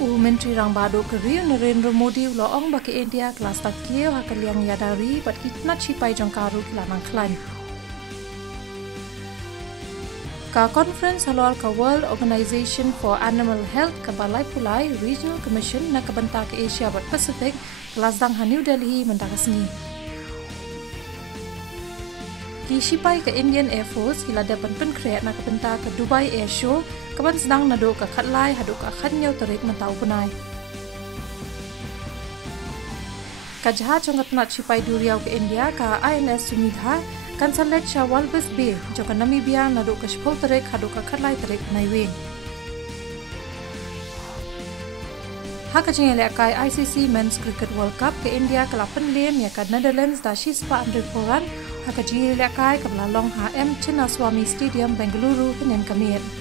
Menteri Rang Bado Keriu Narendra Modi lo ong baki India kelas tak kio hakaliang yadari bat kitna cipai jong karu kilanang klan. Ka conference halal ka World Organization for Animal Health ka Balai Pulai Regional Commission na kabanta ke Asia bat Pacific kelas dang ha New Delhi mentakasni. Ki sipai ke Indian Air Force hila dapat penkreat na kabanta ke Dubai Air Show kaban sedang nado ka khatlai hadu ka khatnyau tarik mentau punai. Ka jahat jongat nat sipai duriau ke India ka INS Sumidha kan salet Shawal Bus B joka Namibia nado ka spol tarik hadu ka khatlai tarik naiwing. Haka jengele kai ICC Men's Cricket World Cup ke India ke 8 lem ya ka Netherlands da shispa andre poran haka jengele kai ka lalong HM Chinnaswamy Stadium Bengaluru Kenin Kamir.